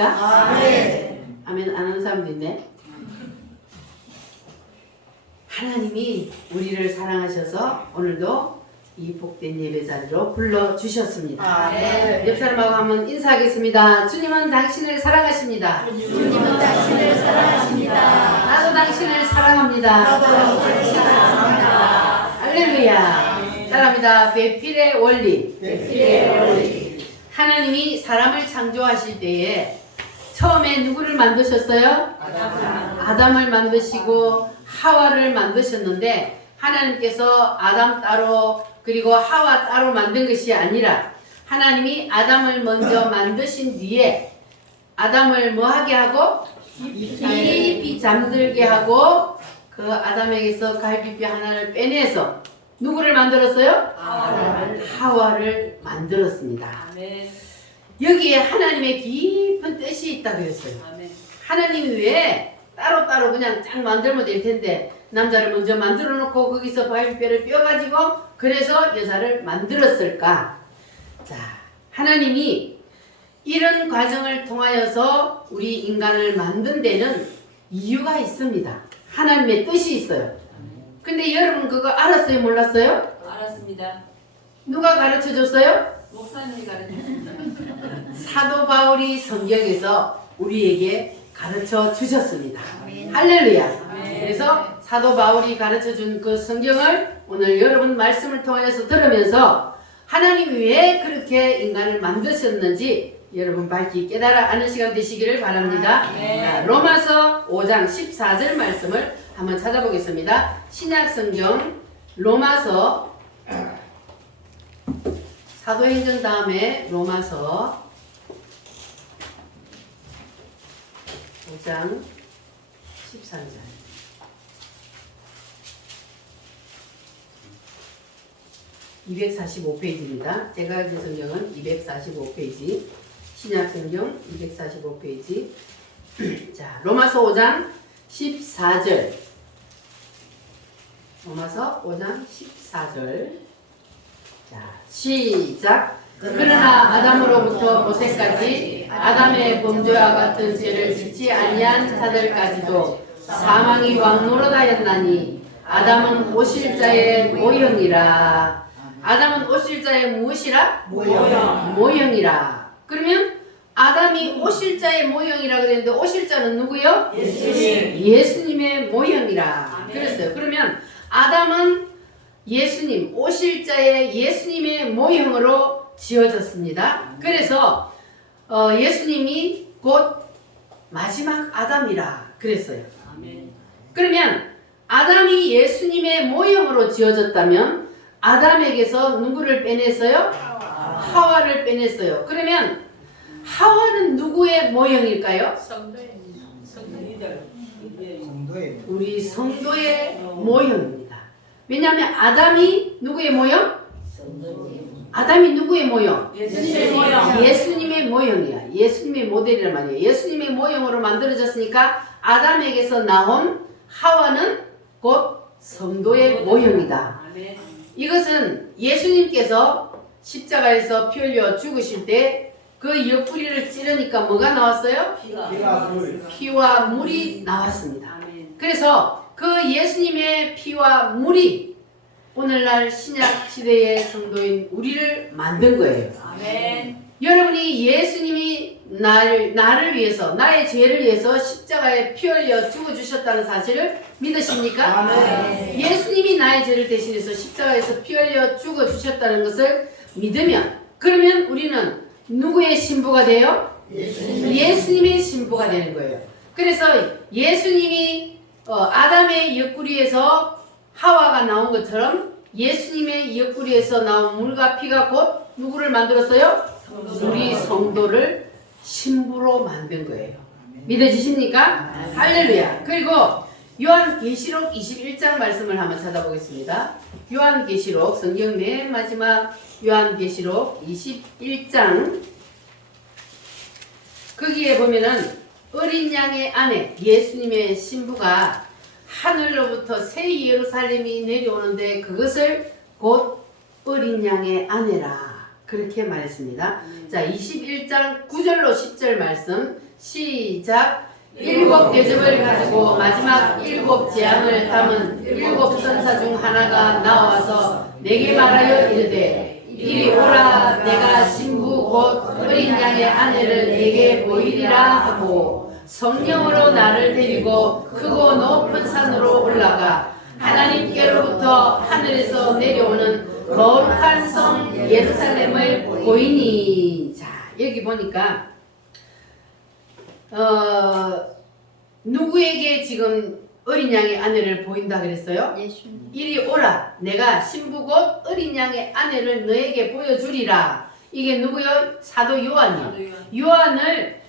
믿으십니까? 아멘. 아멘 안 하는 사람도 있네. 하나님이 우리를 사랑하셔서 오늘도 이 복된 예배 자리로 불러주셨습니다. 아멘. 옆 사람하고 한번 인사하겠습니다. 주님은 당신을 사랑하십니다. 주님은 당신을 사랑하십니다. 나도 당신을 사랑합니다. 나도 당신을 사랑합니다. 할렐루야. 따라합니다. 배필의 원리. 배필의 원리. 하나님이 사람을 창조하실 때에 처음에 누구를 만드셨어요? 아담을 만드시고 하와를 만드셨는데 하나님께서 아담 따로 그리고 하와 따로 만든 것이 아니라 하나님이 아담을 먼저 만드신 뒤에 아담을 뭐하게 하고 깊이 잠들게 하고 그 아담에게서 갈비뼈 하나를 빼내서 누구를 만들었어요? 하와를 만들었습니다. 아멘. 여기에 하나님의 깊은 뜻이 있다고 했어요. 아멘. 하나님이 왜 따로따로 그냥 쫙 만들면 될 텐데 남자를 먼저 만들어 놓고 거기서 갈비뼈를 뼈가지고 그래서 여자를 만들었을까? 자, 하나님이 이런 과정을 통하여서 우리 인간을 만든 데는 이유가 있습니다. 하나님의 뜻이 있어요. 근데 여러분 그거 알았어요? 몰랐어요? 알았습니다. 누가 가르쳐 줬어요? 목사님이 가르쳐주셨습니다. 사도 바울이 성경에서 우리에게 가르쳐 주셨습니다. 할렐루야. 아멘. 그래서 사도 바울이 가르쳐 준 그 성경을 오늘 여러분 말씀을 통해서 들으면서 하나님이 왜 그렇게 인간을 만드셨는지 여러분 밝히 깨달아 아는 시간 되시기를 바랍니다. 아멘. 자, 로마서 5장 14절 말씀을 한번 찾아보겠습니다. 신약 성경 로마서 사도행전 다음에 로마서 5장 13절. (245페이지입니다) 제가 가진 성경은 245페이지, 신약 성경 245페이지. 자, 로마서 5장 14절. 로마서 5장 14절. 자, 시작. 그러나 아담으로부터 모세까지 아담의 범죄와 같은 죄를 짓지 아니한 자들까지도 사망이 왕노릇하였나니 아담은 오실자의 모형이라. 아담은 오실자의 무엇이라? 모형이라. 그러면 아담이 오실자의 모형이라 그랬는데 오실자는 누구요? 예수님의 모형이라 그랬어요. 그러면 아담은 예수님, 오실자의 예수님의 모형으로 지어졌습니다. 그래서 예수님이 곧 마지막 아담이라 그랬어요. 아멘. 그러면 아담이 예수님의 모형으로 지어졌다면 아담에게서 누구를 빼냈어요? 하와를 빼냈어요. 그러면 하와는 누구의 모형일까요? 우리 성도의 모형입니다. 왜냐하면 아담이 누구의 모형? 아담이 누구의 모형? 예수님의 모형. 예수님의 모형이야. 예수님의 모델이란 말이에요. 예수님의 모형으로 만들어졌으니까 아담에게서 나온 하와는 곧 성도의 모형이다. 아멘. 이것은 예수님께서 십자가에서 피 흘려 죽으실 때 그 옆구리를 찌르니까 뭐가 나왔어요? 피와 물이 나왔습니다. 아멘. 그래서 그 예수님의 피와 물이 오늘날 신약 시대의 성도인 우리를 만든 거예요. 아멘. 여러분이 예수님이 나를 위해서 나의 죄를 위해서 십자가에 피 흘려 죽어주셨다는 사실을 믿으십니까? 아멘. 예수님이 나의 죄를 대신해서 십자가에서 피 흘려 죽어주셨다는 것을 믿으면 그러면 우리는 누구의 신부가 돼요? 예수님의 신부가 되는 거예요. 그래서 예수님이 아담의 옆구리에서 하와가 나온 것처럼 예수님의 옆구리에서 나온 물과 피가 곧 누구를 만들었어요? 우리 성도를 신부로 만든 거예요. 믿어지십니까? 할렐루야. 그리고 요한계시록 21장 말씀을 한번 찾아보겠습니다. 요한계시록 성경 맨 마지막 요한계시록 21장 거기에 보면은 어린 양의 아내 예수님의 신부가 하늘로부터 새 예루살렘이 내려오는데 그것을 곧 어린 양의 아내라 그렇게 말했습니다. 자, 21장 9절로 10절 말씀 시작. 7 대접을 가지고 마지막 7 재앙을 담은 7 천사 중 하나가 나와서 내게 말하여 이르되 이리 오라 내가 신부 곧 어린 양의 아내를 내게 보이리라 하고 성령으로 나를 데리고 크고 높은 산으로 올라가 하나님께로부터 하늘에서 내려오는 거룩한 성 예루살렘을 보이니. 자, 여기 보니까 누구에게 지금 어린 양의 아내를 보인다 그랬어요? 이리 오라 내가 신부 곧 어린 양의 아내를 너에게 보여주리라. 이게 누구요? 사도 요한이요. 요한을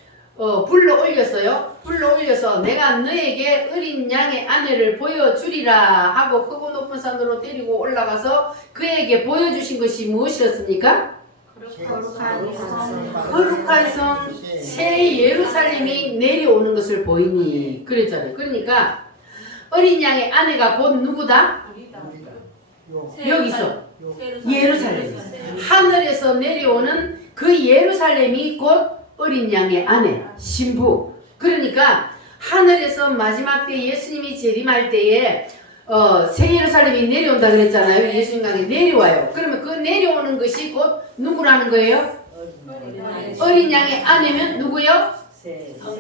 불러 올렸어요. 불러 올려서 내가 너에게 어린 양의 아내를 보여주리라 하고 크고 높은 산으로 데리고 올라가서 그에게 보여주신 것이 무엇이었습니까? 거룩한 성 새 예루살렘이 내려오는 것을 보이니 그랬잖아요. 그러니까 어린 양의 아내가 곧 누구다? 여기서 예루살렘, 하늘에서 내려오는 그 예루살렘이 곧 어린 양의 아내, 신부. 그러니까 하늘에서 마지막 때 예수님이 재림할 때에 새 예루살렘이 내려온다 그랬잖아요. 예수님 강에 내려와요. 그러면 그 내려오는 것이 곧 누구라는 거예요? 어린 양의 아내면 누구요?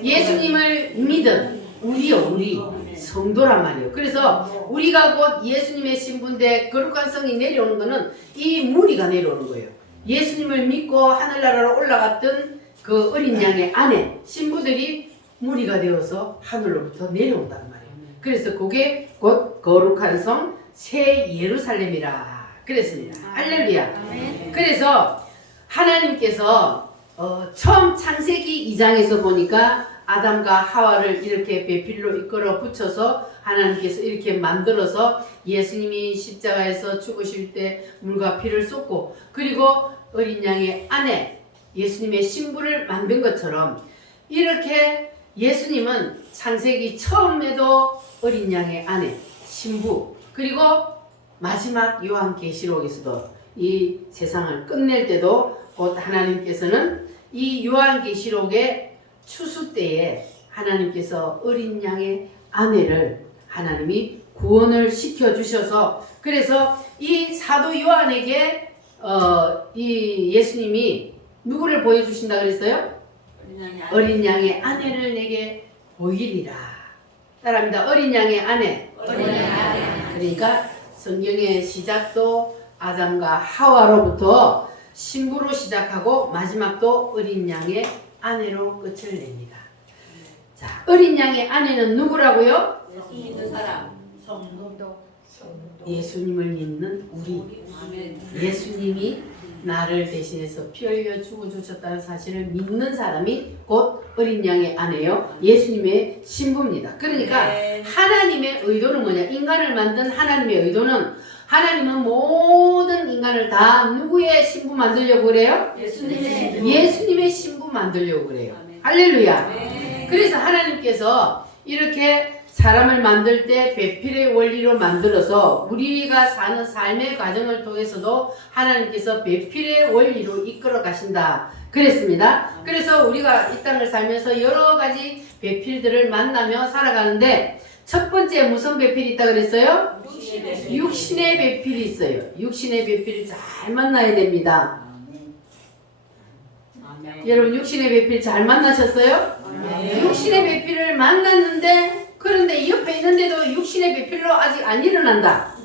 예수님을 믿은 우리요, 우리 성도란 말이에요. 그래서 우리가 곧 예수님의 신부인데 거룩한 성이 내려오는 거는 이 무리가 내려오는 거예요. 예수님을 믿고 하늘나라로 올라갔던 그 어린 양의 아내 신부들이 무리가 되어서 하늘로부터 내려온단 말이에요. 그래서 그게 곧 거룩한 성 새 예루살렘이라 그랬습니다. 할렐루야. 그래서 하나님께서 처음 창세기 2장에서 보니까 아담과 하와를 이렇게 배필로 이끌어 붙여서 하나님께서 이렇게 만들어서 예수님이 십자가에서 죽으실 때 물과 피를 쏟고 그리고 어린 양의 아내 예수님의 신부를 만든 것처럼 이렇게 예수님은 창세기 처음에도 어린 양의 아내 신부 그리고 마지막 요한계시록에서도 이 세상을 끝낼 때도 곧 하나님께서는 이 요한계시록의 추수 때에 하나님께서 어린 양의 아내를 하나님이 구원을 시켜 주셔서 그래서 이 사도 요한에게 이 예수님이 누구를 보여주신다 그랬어요? 어린 양의 아내를 내게 보이리라. 따라합니다. 어린 양의 아내. 그러니까 성경의 시작도 아담과 하와로부터 신부로 시작하고 마지막도 어린 양의 아내로 끝을 냅니다. 자, 어린 양의 아내는 누구라고요? 예수님을 믿는 우리. 예수님이 나를 대신해서 피 흘려 죽어주셨다는 사실을 믿는 사람이 곧 어린 양의 아내요. 예수님의 신부입니다. 그러니까 하나님의 의도는 뭐냐? 인간을 만든 하나님의 의도는 하나님은 모든 인간을 다 누구의 신부 만들려고 그래요? 예수님의 신부 만들려고 그래요. 할렐루야. 그래서 하나님께서 이렇게 사람을 만들 때 배필의 원리로 만들어서 우리가 사는 삶의 과정을 통해서도 하나님께서 배필의 원리로 이끌어 가신다 그랬습니다. 그래서 우리가 이 땅을 살면서 여러 가지 배필들을 만나며 살아가는데 첫 번째 무슨 배필이 있다 그랬어요? 육신의 배필이 있어요. 육신의 배필을 잘 만나야 됩니다. 여러분 육신의 배필 잘 만나셨어요? 육신의 배필을 만났는데 그런데 옆에 있는데도 육신의 배필로 아직 안 일어난다.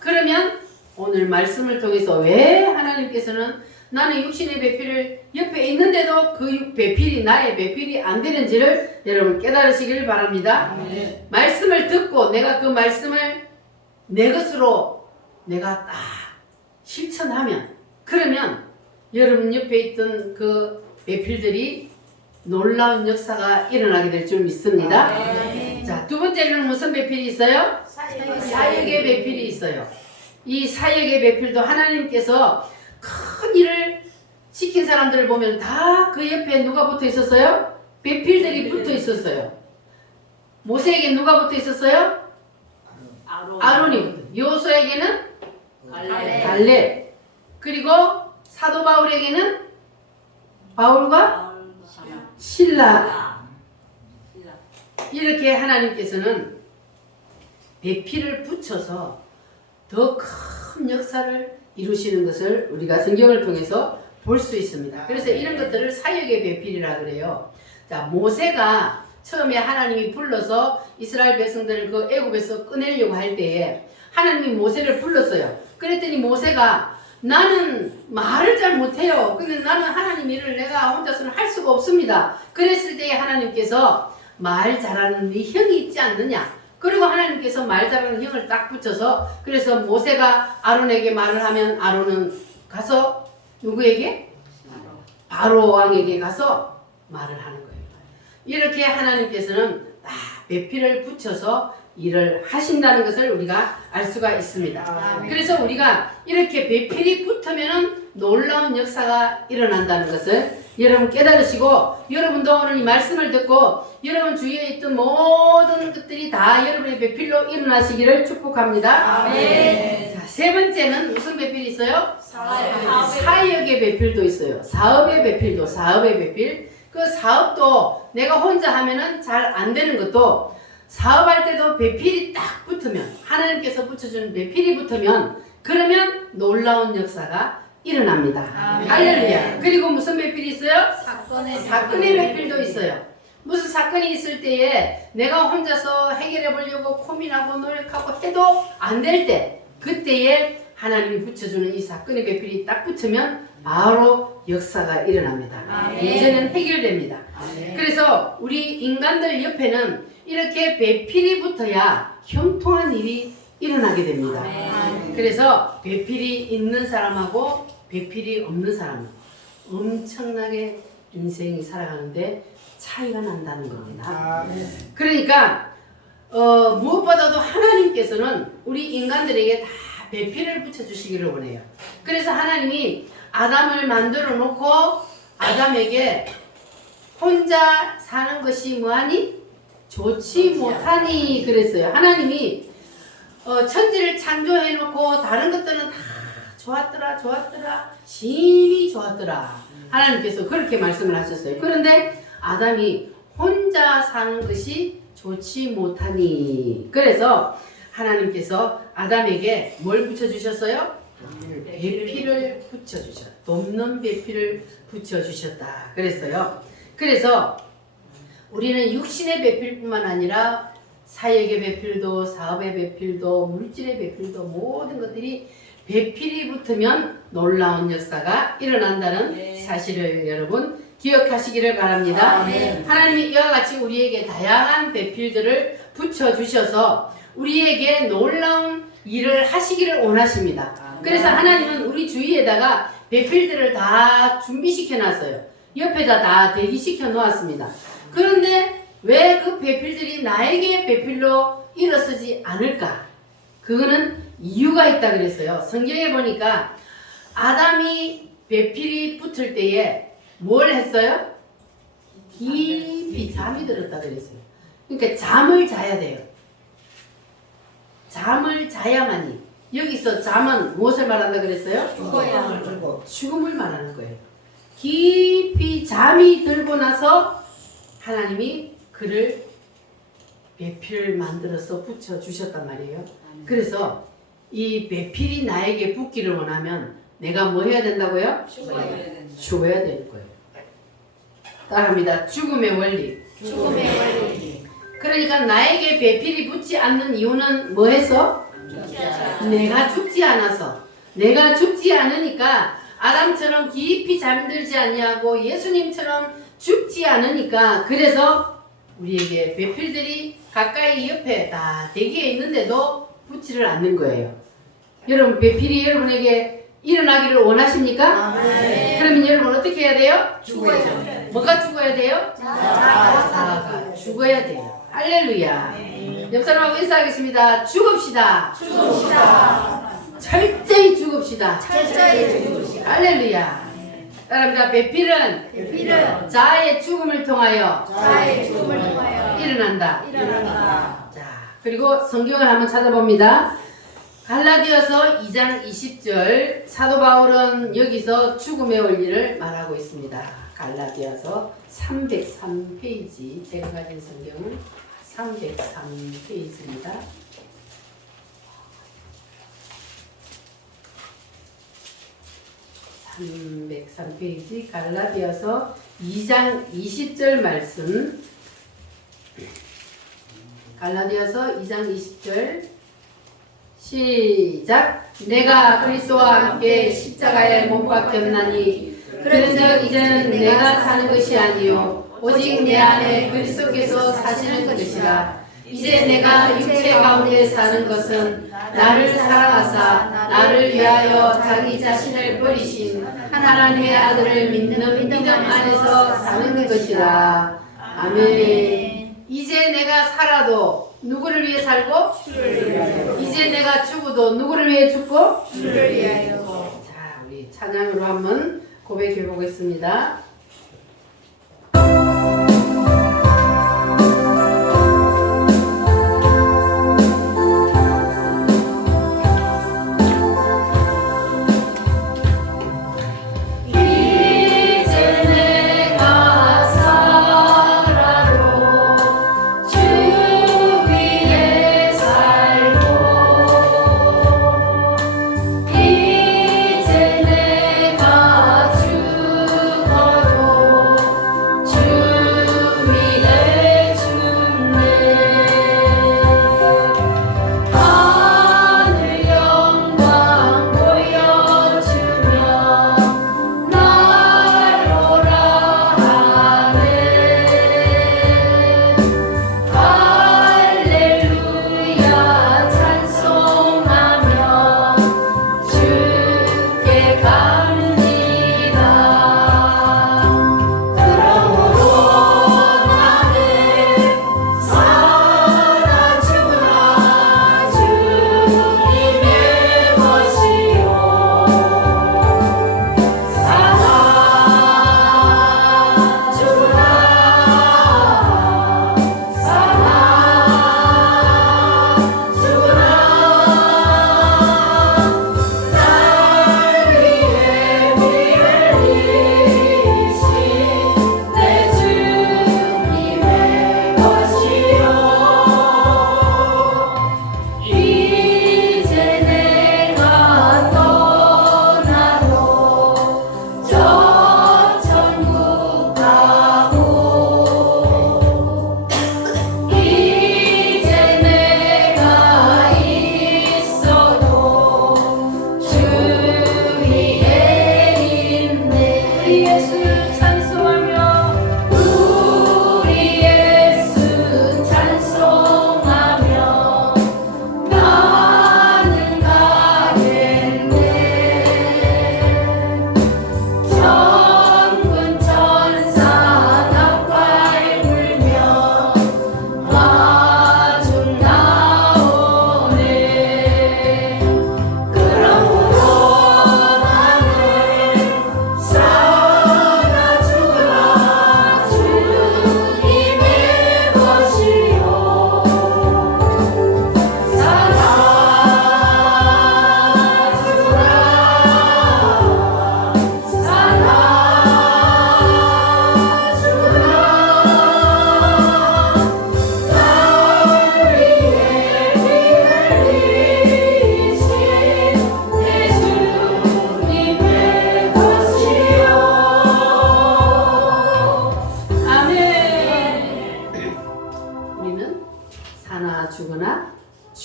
그러면 오늘 말씀을 통해서 왜 하나님께서는 나는 육신의 배필을 옆에 있는데도 그 배필이 나의 배필이 안 되는지를 여러분 깨달으시길 바랍니다. 말씀을 듣고 내가 그 말씀을 내 것으로 내가 딱 실천하면 그러면 여러분 옆에 있던 그 배필들이 놀라운 역사가 일어나게 될 줄 믿습니다. 자, 두 번째는 무슨 배필이 있어요? 사역의 배필이 있어요. 이 사역의 배필도 하나님께서 큰 일을 시킨 사람들을 보면 다 그 옆에 누가 붙어 있었어요? 배필들이 붙어 있었어요. 모세에게 누가 붙어 있었어요? 아론이. 요수에게는 갈렙. 그리고 사도 바울에게는 바울과 신라. 이렇게 하나님께서는 배필을 붙여서 더 큰 역사를 이루시는 것을 우리가 성경을 통해서 볼 수 있습니다. 그래서 이런 것들을 사역의 배필이라 그래요. 자, 모세가 처음에 하나님이 불러서 이스라엘 백성들을 그 애굽에서 꺼내려고 할 때에 하나님이 모세를 불렀어요. 그랬더니 모세가 나는 말을 잘 못해요. 근데 나는 하나님 일을 내가 혼자서는 할 수가 없습니다. 그랬을 때에 하나님께서 말 잘하는 네 형이 있지 않느냐. 그리고 하나님께서 말 잘하는 형을 딱 붙여서 그래서 모세가 아론에게 말을 하면 아론은 가서 누구에게? 바로 왕에게 가서 말을 하는 거예요. 이렇게 하나님께서는 딱 배필을 붙여서 일을 하신다는 것을 우리가 알 수가 있습니다. 그래서 우리가 이렇게 배필이 붙으면 놀라운 역사가 일어난다는 것을 여러분 깨달으시고 여러분도 오늘 이 말씀을 듣고 여러분 주위에 있던 모든 것들이 다 여러분의 배필로 일어나시기를 축복합니다. 아멘. 자, 세 번째는 무슨 배필이 있어요? 사역의 사역의 배필도 있어요. 사업의 배필도 사업의 배필. 그 사업도 내가 혼자 하면은 잘 안 되는 것도 사업할 때도 배필이 딱 붙으면 하나님께서 붙여주는 배필이 붙으면 그러면 놀라운 역사가 일어납니다. 아멘. 할렐루야. 그리고 무슨 배필이 있어요? 사건의 배필도 있어요. 무슨 사건이 있을 때에 내가 혼자서 해결해 보려고 고민하고 노력하고 해도 안 될 때 그때에 하나님이 붙여주는 이 사건의 배필이 딱 붙으면 바로 역사가 일어납니다. 아멘. 문제는 해결됩니다. 아멘. 그래서 우리 인간들 옆에는 이렇게 배필이 붙어야 형통한 일이 일어나게 됩니다. 아멘. 그래서 배필이 있는 사람하고 배필이 없는 사람은 엄청나게 인생이 살아가는데 차이가 난다는 겁니다. 그러니까 무엇보다도 하나님께서는 우리 인간들에게 다 배필을 붙여주시기를 원해요. 그래서 하나님이 아담을 만들어 놓고 아담에게 혼자 사는 것이 뭐하니? 좋지 못하니 그랬어요. 하나님이 천지를 창조해 놓고 다른 것들은 다 좋았더라 심히 좋았더라. 하나님께서 그렇게 말씀을 하셨어요. 그런데 아담이 혼자 사는 것이 좋지 못하니 그래서 하나님께서 아담에게 뭘 붙여주셨어요? 배필을 붙여주셨다. 돕는 배필을 붙여주셨다. 그랬어요. 그래서 우리는 육신의 배필뿐만 아니라 사역의 배필도 사업의 배필도 물질의 배필도 모든 것들이 배필이 붙으면 놀라운 역사가 일어난다는 네. 사실을 여러분 기억하시기를 바랍니다. 아멘. 하나님이 이와 같이 우리에게 다양한 배필들을 붙여주셔서 우리에게 놀라운 일을 하시기를 원하십니다. 그래서 하나님은 우리 주위에다가 배필들을 다 준비시켜 놨어요. 옆에다 다 대기시켜 놓았습니다. 그런데 왜 그 배필들이 나에게 배필로 일어서지 않을까? 그거는 이유가 있다 그랬어요. 성경에 보니까 아담이 배필이 붙을 때에 뭘 했어요? 깊이 잠이 들었다 그랬어요. 그러니까 잠을 자야 돼요. 잠을 자야만이. 여기서 잠은 무엇을 말한다 그랬어요? 죽음을 말하는 거예요. 깊이 잠이 들고 나서 하나님이 그를 배필을 만들어서 붙여주셨단 말이에요. 그래서 이 배필이 나에게 붙기를 원하면 내가 뭐 해야 된다고요? 죽어야 될 거예요. 따라합니다. 죽음의 원리. 그러니까 나에게 배필이 붙지 않는 이유는 뭐해서? 내가 죽지 않아서. 내가 죽지 않으니까 아담처럼 깊이 잠들지 않냐고 예수님처럼 죽지 않으니까 그래서 우리에게 배필들이 가까이 옆에 다 대기에 있는데도 붙지를 않는 거예요. 여러분 배필이 여러분에게 일어나기를 원하십니까? 그러면 여러분 어떻게 해야 돼요? 죽어야죠. 뭐가 죽어야 돼요? 자아가 죽어야 돼요. 할렐루야. 옆 사람하고 인사하겠습니다. 죽읍시다. 철저히 죽읍시다. 할렐루야. 따라합니다. 배필은 자아의 죽음을 통하여 일어난다. 자, 그리고 성경을 한번 찾아봅니다. 갈라디아서 2장 20절 사도 바울은 여기서 죽음의 원리를 말하고 있습니다. 갈라디아서 303페이지 제가 가진 성경을 303페이지입니다. 303페이지 갈라디아서 2장 20절 말씀. 갈라디아서 2장 20절 시작. 내가 그리스도와 함께 십자가에 못 박혔나니 그런즉 이제는 내가 사는 것이 아니요 오직 내 안에 그리스도께서 사시는 것이라. 이제 내가 육체 가운데 사는 것은 나를 사랑하사 나를 위하여 자기 자신을 버리신 하나님의 아들을 믿는 믿음 안에서 사는 것이라. 아멘. 이제 내가 살아도 누구를 위해 살고? 주를 위하여. 이제 내가 죽어도 누구를 위해 죽고? 주를 위하여. 자, 우리 찬양으로 한번 고백해 보겠습니다.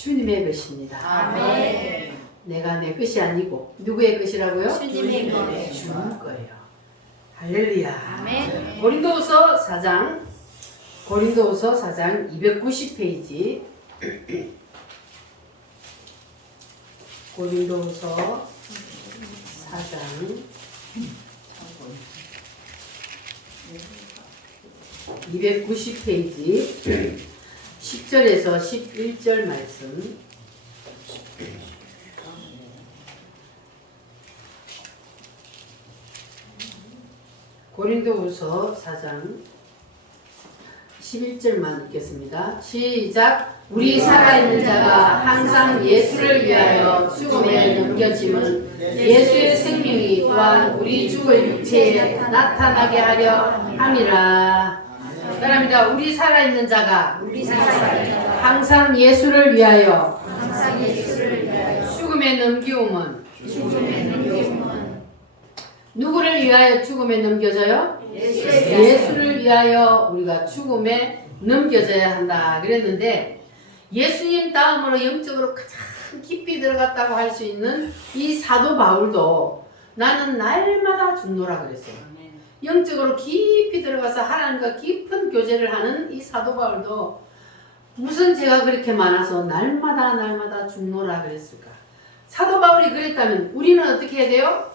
주님의 것입니다. 아멘. 내가 내 것이 아니고 누구의 것이라고요? 주님의 것. 주님 거예요. 할렐루야. 아멘. 고린도후서 4장 290페이지. 고린도후서 4장 290페이지 10절에서 11절 말씀. 고린도후서 4장 11절만 읽겠습니다. 시작. 우리 살아있는 자가 항상 예수를 위하여 죽음에 넘겨짐은 예수의 생명이 또한 우리 죽을 육체에 나타나게 하려 함이라. 따라합니다. 우리 살아있는 자가 우리 살아있는 자가 항상 예수를 위하여 항상 예수를 위하여 죽음에 넘기움은 죽음에 넘김은 누구를 위하여 죽음에 넘겨져요? 예수를 위하여 예수를 위하여 우리가 죽음에 넘겨져야 한다 그랬는데 예수님 다음으로 영적으로 가장 깊이 들어갔다고 할 수 있는 이 사도 바울도 나는 날마다 죽노라 그랬어요. 영적으로 깊이 들어가서 하나님과 깊은 교제를 하는 이 사도 바울도 무슨 죄가 그렇게 많아서 날마다 죽노라 그랬을까? 사도 바울이 그랬다면 우리는 어떻게 해야 돼요?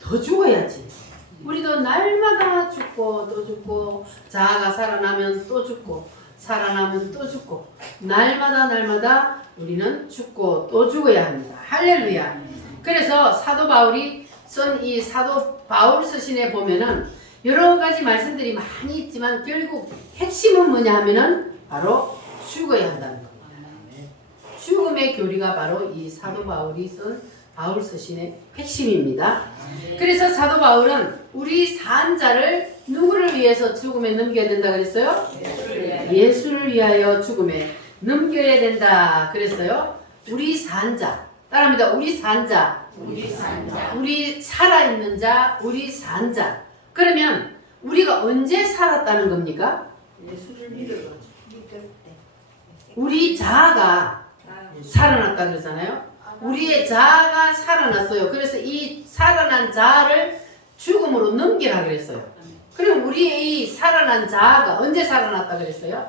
더 죽어야지. 우리도 날마다 죽고 또 죽고 자아가 살아나면 또 죽고 살아나면 또 죽고 날마다 우리는 죽고 또 죽어야 합니다. 할렐루야. 그래서 사도 바울이 쓴 이 사도 바울 서신에 보면은 여러 가지 말씀들이 많이 있지만 결국 핵심은 뭐냐 하면은 바로 죽어야 한다는 겁니다. 죽음의 교리가 바로 이 사도 바울이 쓴 바울 서신의 핵심입니다. 그래서 사도 바울은 우리 산자를 누구를 위해서 죽음에 넘겨야 된다 그랬어요? 예수를 위하여 죽음에 넘겨야 된다 그랬어요. 우리 산자 따라합니다. 우리 산자 우리 산자 우리 살아있는 자 우리 산자 그러면 우리가 언제 살았다는 겁니까? 예수를 믿을 때 우리 자아가 살아났다 그러잖아요. 우리의 자아가 살아났어요. 그래서 이 살아난 자아를 죽음으로 넘기라 그랬어요. 그럼 우리의 이 살아난 자아가 언제 살아났다 그랬어요?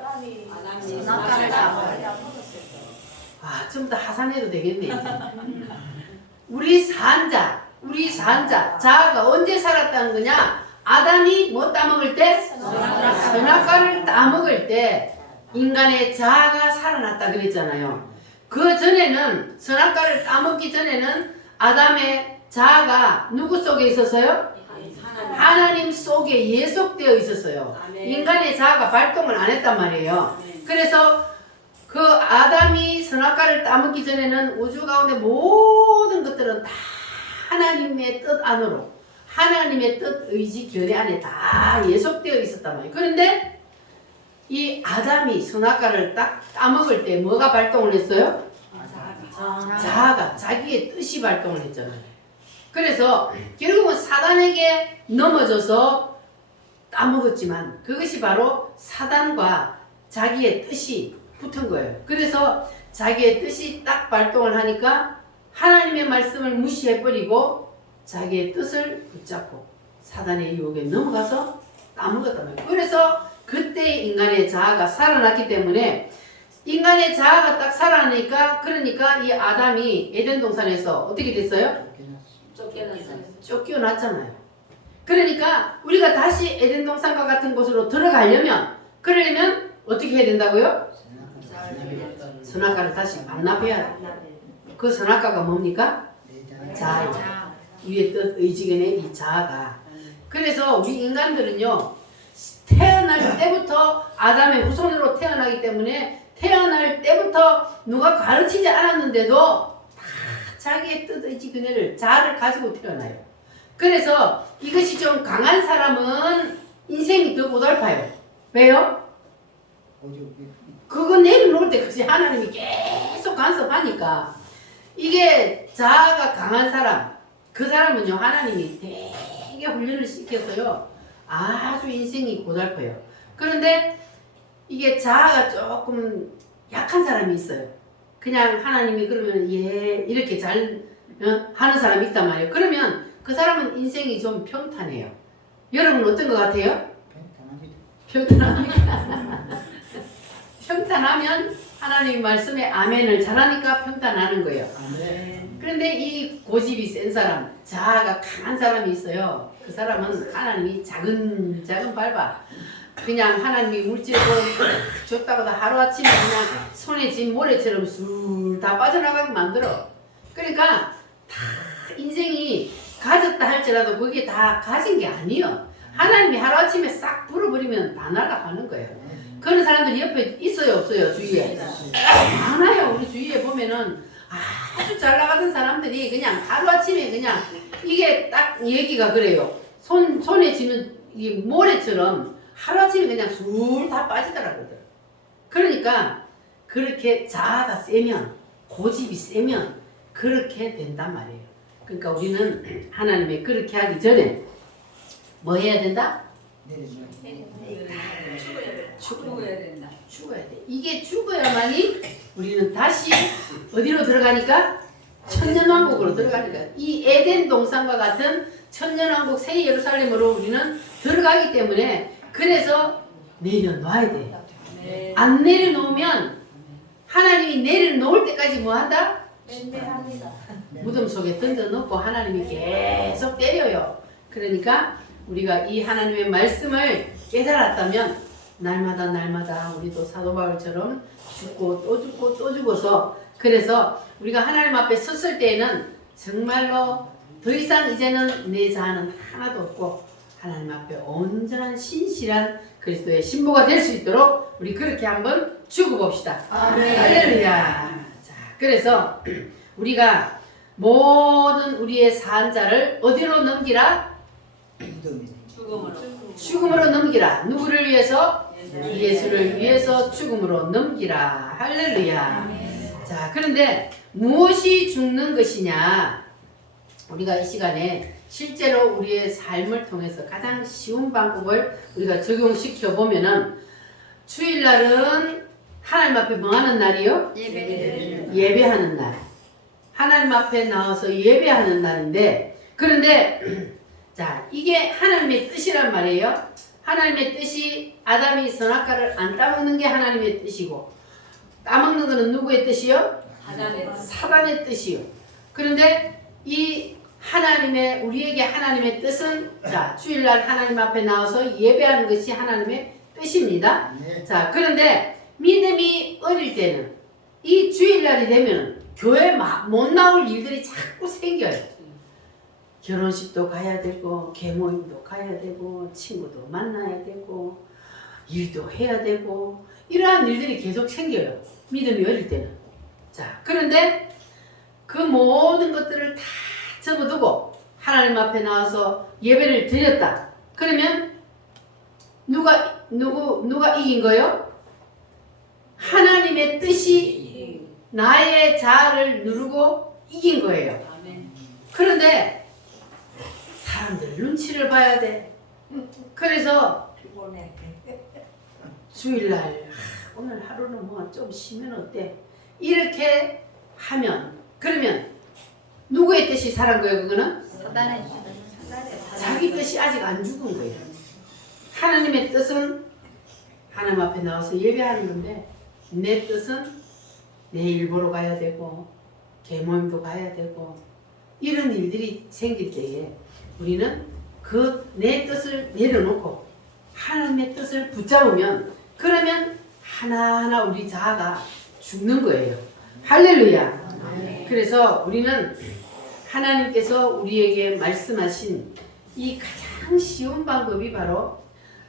선악과를 다 아, 좀 더 하산해도 되겠네. 우리 산자 자아가 언제 살았다는 거냐? 아담이 뭐 따먹을 때? 선악과를 따먹을 때 인간의 자아가 살아났다 그랬잖아요. 그 전에는 선악과를 따먹기 전에는 아담의 자아가 누구 속에 있었어요? 하나님 속에 예속되어 있었어요. 인간의 자아가 발동을 안 했단 말이에요. 그래서 그 아담이 선악과를 따먹기 전에는 우주 가운데 모든 것들은 다 하나님의 뜻 안으로 하나님의 뜻 의지 결의 안에 다 예속되어 있었단 말이에요. 그런데 이 아담이 선악과를 딱 따먹을 때 뭐가 발동을 했어요? 자아가 자기의 뜻이 발동을 했잖아요. 그래서 결국은 사단에게 넘어져서 따먹었지만 그것이 바로 사단과 자기의 뜻이 붙은 거예요. 그래서 자기의 뜻이 딱 발동을 하니까 하나님의 말씀을 무시해버리고 자기의 뜻을 붙잡고 사단의 유혹에 넘어가서 따먹었단 말이에요. 그래서 그때 인간의 자아가 살아났기 때문에 인간의 자아가 딱 살아나니까 그러니까 이 아담이 에덴 동산에서 어떻게 됐어요? 쫓겨났잖아요. 그러니까 우리가 다시 에덴 동산과 같은 곳으로 들어가려면 그러려면 어떻게 해야 된다고요? 선악과를 다시 반납해야 돼. 그 선악과가 뭡니까? 자아. 위의 뜻 의지견의 이 자아가. 그래서 우리 인간들은요 태어날 때부터 아담의 후손으로 태어나기 때문에 태어날 때부터 누가 가르치지 않았는데도 다 자기의 뜻 의지 그네를 자아를 가지고 태어나요. 그래서 이것이 좀 강한 사람은 인생이 더 고달파요. 왜요? 그거 내려놓을 때까지 하나님이 계속 간섭하니까 이게 자아가 강한 사람 그 사람은요 하나님이 되게 훈련을 시켜서요 아주 인생이 고달파요. 그런데 이게 자아가 조금 약한 사람이 있어요. 그냥 하나님이 그러면 예 이렇게 잘 하는 사람이 있단 말이에요. 그러면 그 사람은 인생이 좀 평탄해요. 여러분 어떤 것 같아요? 평탄합니다. 평탄하면 하나님 말씀에 아멘을 잘하니까 평탄하는 거예요. 그런데 이 고집이 센 사람, 자아가 강한 사람이 있어요. 그 사람은 하나님이 자근자근 밟아. 그냥 하나님이 물질을 줬다고 다 하루아침에 그냥 손에 쥔 모래처럼 술 다 빠져나가게 만들어. 그러니까 다 인생이 가졌다 할지라도 그게 다 가진 게 아니에요. 하나님이 하루아침에 싹 불어버리면 다 날아가는 거예요. 그런 사람들이 옆에 있어요 없어요? 주위에? 많아요. 우리 주위에 보면은 아주 잘 나가던 사람들이 그냥 하루아침에 그냥 이게 딱 얘기가 그래요. 손에 쥐는 이 모래처럼 하루아침에 그냥 술 다 빠지더라고요. 그러니까 그렇게 자아가 세면, 고집이 세면 그렇게 된단 말이에요. 그러니까 우리는 하나님의 그렇게 하기 전에 뭐 해야 된다? 죽어야 된다. 죽어야 돼. 이게 죽어야만이 우리는 다시 어디로 들어가니까? 천년왕국으로 들어가니까. 이 에덴 동산과 같은 천년왕국 새 예루살렘으로 우리는 들어가기 때문에 그래서 내려놔야 돼. 네. 안 내려놓으면 하나님이 내려놓을 때까지 뭐 한다? 맹배합니다. 무덤 속에 던져놓고 하나님이 계속 때려요. 그러니까 우리가 이 하나님의 말씀을 깨달았다면 날마다 우리도 사도 바울처럼 죽고 또 죽고 또 죽어서 그래서 우리가 하나님 앞에 섰을 때에는 정말로 더 이상 이제는 내 자아는 하나도 없고 하나님 앞에 온전한 신실한 그리스도의 신부가 될 수 있도록 우리 그렇게 한번 죽어봅시다. 할렐루야. 자, 그래서 우리가 모든 우리의 산자를 어디로 넘기라? 죽음으로. 죽음으로 넘기라. 누구를 위해서? 예수를 위해서 죽음으로 넘기라. 할렐루야. 자, 그런데 무엇이 죽는 것이냐? 우리가 이 시간에 실제로 우리의 삶을 통해서 가장 쉬운 방법을 우리가 적용시켜 보면은 주일날은 하나님 앞에 뭐 하는 날이요? 예배하는 날. 하나님 앞에 나와서 예배하는 날인데 그런데 자, 이게 하나님의 뜻이란 말이에요. 하나님의 뜻이 아담이 선악과를 안 따먹는 게 하나님의 뜻이고 따먹는 거는 누구의 뜻이요? 사단의 뜻이요. 그런데 이 하나님의 우리에게 하나님의 뜻은 자, 주일날 하나님 앞에 나와서 예배하는 것이 하나님의 뜻입니다. 자, 그런데 믿음이 어릴 때는 이 주일날이 되면 교회 못 나올 일들이 자꾸 생겨요. 결혼식도 가야 되고 계모임도 가야 되고 친구도 만나야 되고 일도 해야 되고 이러한 일들이 계속 생겨요. 믿음이 어릴 때는. 자, 그런데 그 모든 것들을 다 접어두고 하나님 앞에 나와서 예배를 드렸다. 그러면 누가 이긴 거요? 하나님의 뜻이 나의 자아를 누르고 이긴 거예요. 그런데 사람들 눈치를 봐야 돼. 그래서 주일날 오늘 하루는 뭐 좀 쉬면 어때? 이렇게 하면 그러면 누구의 뜻이 살은 거예요? 그거는? 자기 뜻이 아직 안 죽은 거예요. 하나님의 뜻은 하나님 앞에 나와서 예배하는 건데 내 뜻은 내일 보러 가야 되고 계모임도 가야 되고 이런 일들이 생길 때에 우리는 그 내 뜻을 내려놓고 하나님의 뜻을 붙잡으면 그러면 하나하나 우리 자아가 죽는 거예요. 할렐루야. 그래서 우리는 하나님께서 우리에게 말씀하신 이 가장 쉬운 방법이 바로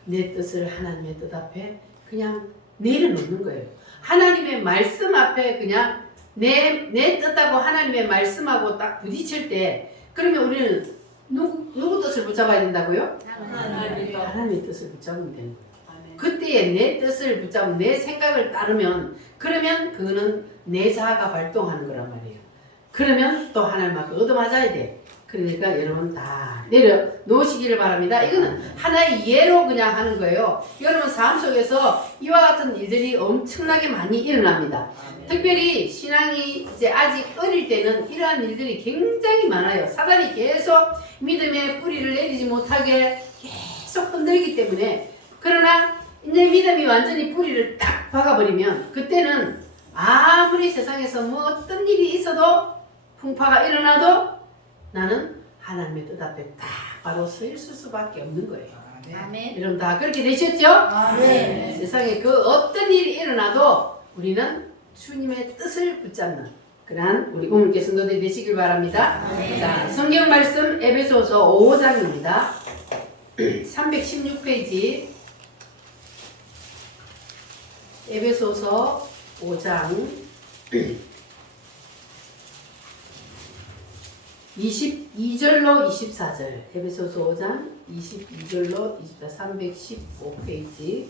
내 뜻을 하나님의 뜻 앞에 그냥 내려놓는 거예요. 하나님의 말씀 앞에 그냥 내 뜻하고 하나님의 말씀하고 딱 부딪힐 때 그러면 우리는 누구 뜻을 붙잡아야 된다고요? 하나님의 뜻을 붙잡으면 되는 거예요. 그때에 내 뜻을 붙잡으면 내 생각을 따르면 그러면 그거는 내 자아가 발동하는 거란 말이에요. 그러면 또 하나님 앞에 얻어맞아야 돼. 그러니까 여러분 다 내려놓으시기를 바랍니다. 이거는 하나의 예로 그냥 하는 거예요. 여러분 삶 속에서 이와 같은 일들이 엄청나게 많이 일어납니다. 특별히 신앙이 이제 아직 어릴 때는 이러한 일들이 굉장히 많아요. 사단이 계속 믿음의 뿌리를 내리지 못하게 계속 흔들기 때문에 그러나 이제 믿음이 완전히 뿌리를 딱 박아버리면 그때는 아무리 세상에서 뭐 어떤 일이 있어도 풍파가 일어나도 나는 하나님의 뜻 앞에 딱 바로 서 있을 수밖에 없는 거예요. 아멘. 여러분 다 그렇게 되셨죠? 아멘. 세상에 그 어떤 일이 일어나도 우리는 주님의 뜻을 붙잡는 그러한 우리 우물개 성도들이 되시길 바랍니다. 아멘. 자, 성경 말씀 에베소서 5장입니다. 316페이지 에베소서 5장 22절로 24절 에베소서 5장 22절로 24 315페이지.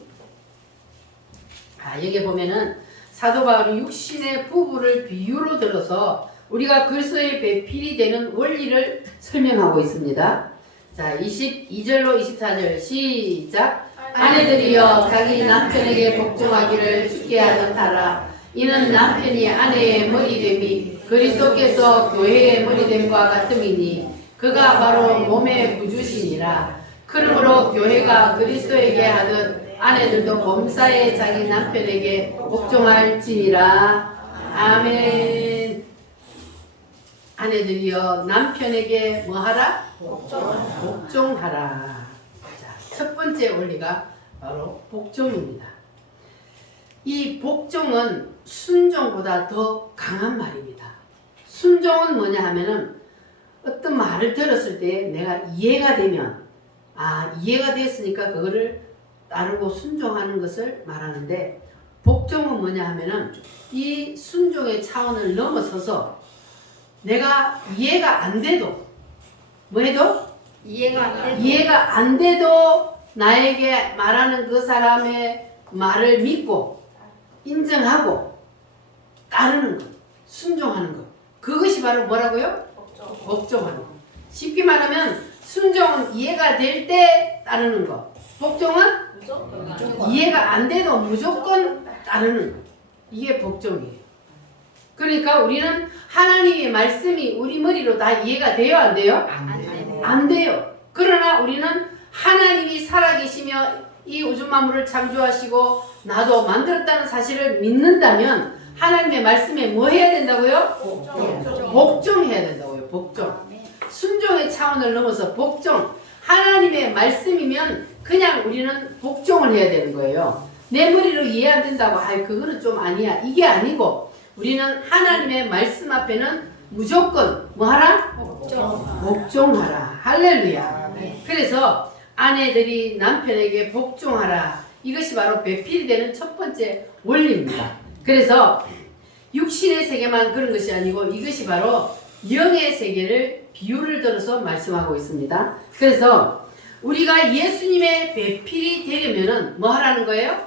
여기 보면은 사도 바울이 육신의 부부를 비유로 들어서 우리가 그리스도의 배필이 되는 원리를 설명하고 있습니다. 자, 22절로 24절 시작. 아내들이여 자기 남편에게 복종하기를 주께 하듯 하라. 이는 남편이 아내의 머리됨이 그리스도께서 교회의 머리됨과 같음이니 그가 바로 몸의 부주시니라. 그러므로 교회가 그리스도에게 하듯 아내들도 몸사에 자기 남편에게 복종할지니라. 아멘. 아내들이여 남편에게 뭐하라? 복종하라. 자, 첫 번째 원리가 바로 복종입니다. 이 복종은 순종보다 더 강한 말입니다. 순종은 뭐냐 하면은 어떤 말을 들었을 때 내가 이해가 되면 이해가 됐으니까 그거를 따르고 순종하는 것을 말하는데, 복종은 뭐냐 하면은 이 순종의 차원을 넘어서서 내가 이해가 안 돼도 뭐 해도 이해가 안 돼도 나에게 말하는 그 사람의 말을 믿고 인정하고 따르는 것, 순종하는 것. 그것이 바로 뭐라고요? 복종하는 것. 쉽게 말하면 순종은 이해가 될 때 따르는 것. 복종은 이해가 안 돼도 무조건 따르는 것. 이게 복종이에요. 그러니까 우리는 하나님의 말씀이 우리 머리로 다 이해가 돼요? 안 돼요? 안 돼요. 그러나 우리는 하나님이 살아계시며 이 우주 만물을 창조하시고 나도 만들었다는 사실을 믿는다면 하나님의 말씀에 뭐 해야 된다고요? 복종해야 된다고요. 복종. 순종의 차원을 넘어서 복종. 하나님의 말씀이면 그냥 우리는 복종을 해야 되는 거예요. 내 머리로 이해 안 된다고 그거는 좀 아니야. 이게 아니고 우리는 하나님의 말씀 앞에는 무조건 뭐하라? 복종하라. 할렐루야. 그래서 아내들이 남편에게 복종하라. 이것이 바로 배필이 되는 첫 번째 원리입니다. 그래서 육신의 세계만 그런 것이 아니고 이것이 바로 영의 세계를 비유를 들어서 말씀하고 있습니다. 그래서 우리가 예수님의 배필이 되려면은 뭐 하라는 거예요?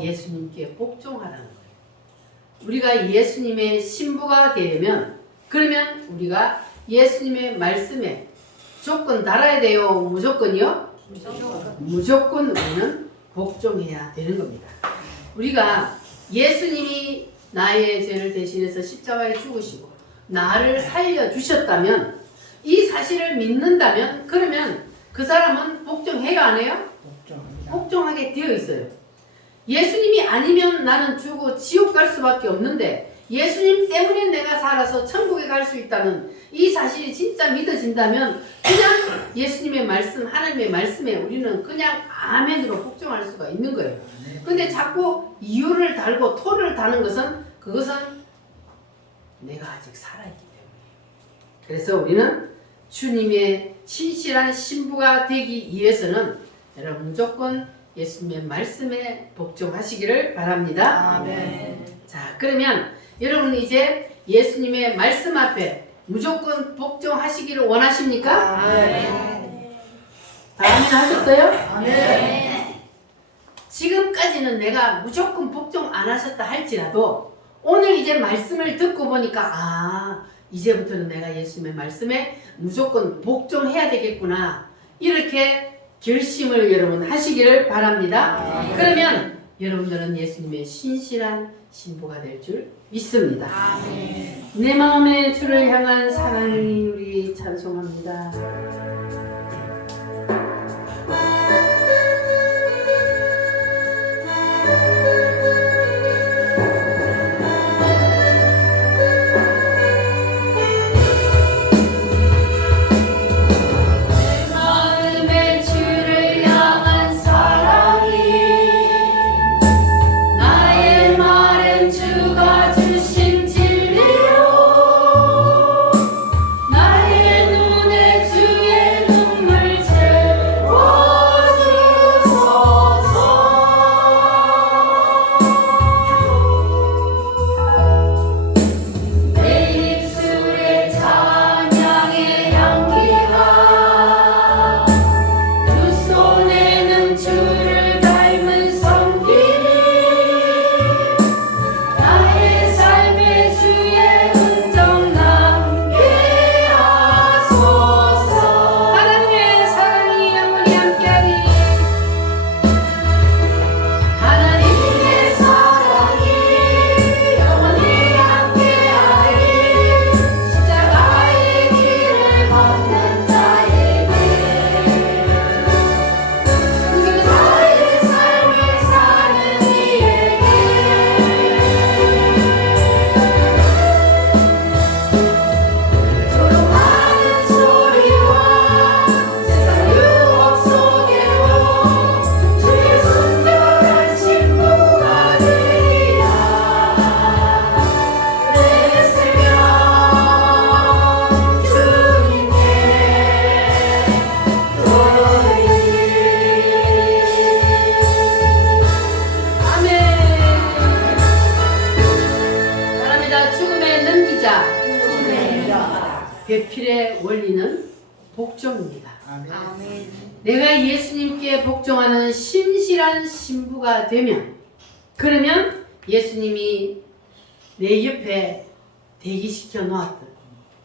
예수님께 복종하라는 거예요. 우리가 예수님의 신부가 되려면, 그러면 우리가 예수님의 말씀에 조건 달아야 돼요? 무조건이요? 무조건 우리는 복종해야 되는 겁니다. 우리가 예수님이 나의 죄를 대신해서 십자가에 죽으시고 나를 살려주셨다면, 이 사실을 믿는다면, 그러면 그 사람은 복종해요? 안 해요? 복종하게 되어 있어요. 예수님이 아니면 나는 죽고 지옥 갈 수밖에 없는데 예수님 때문에 내가 살아서 천국에 갈 수 있다는 이 사실이 진짜 믿어진다면 그냥 예수님의 말씀, 하나님의 말씀에 우리는 그냥 아멘으로 복종할 수가 있는 거예요. 근데 자꾸 이유를 달고 토를 다는 것은, 그것은 내가 아직 살아있기 때문에. 그래서 우리는 주님의 신실한 신부가 되기 위해서는 여러분 무조건 예수님의 말씀에 복종하시기를 바랍니다. 아멘. 자, 그러면 여러분 이제 예수님의 말씀 앞에 무조건 복종하시기를 원하십니까? 아멘. 아멘 하셨어요? 아멘. 지금까지는 내가 무조건 복종 안 하셨다 할지라도 오늘 이제 말씀을 듣고 보니까 이제부터는 내가 예수님의 말씀에 무조건 복종해야 되겠구나, 이렇게 결심을 여러분 하시기를 바랍니다. 그러면 여러분들은 예수님의 신실한 신부가 될 줄 믿습니다. 아멘. 내 마음의 주를 향한 사랑이 우리 찬송합니다. 주의 배필의 원리는 복종입니다. 아멘. 내가 예수님께 복종하는 신실한 신부가 되면, 그러면 예수님이 내 옆에 대기시켜 놓았던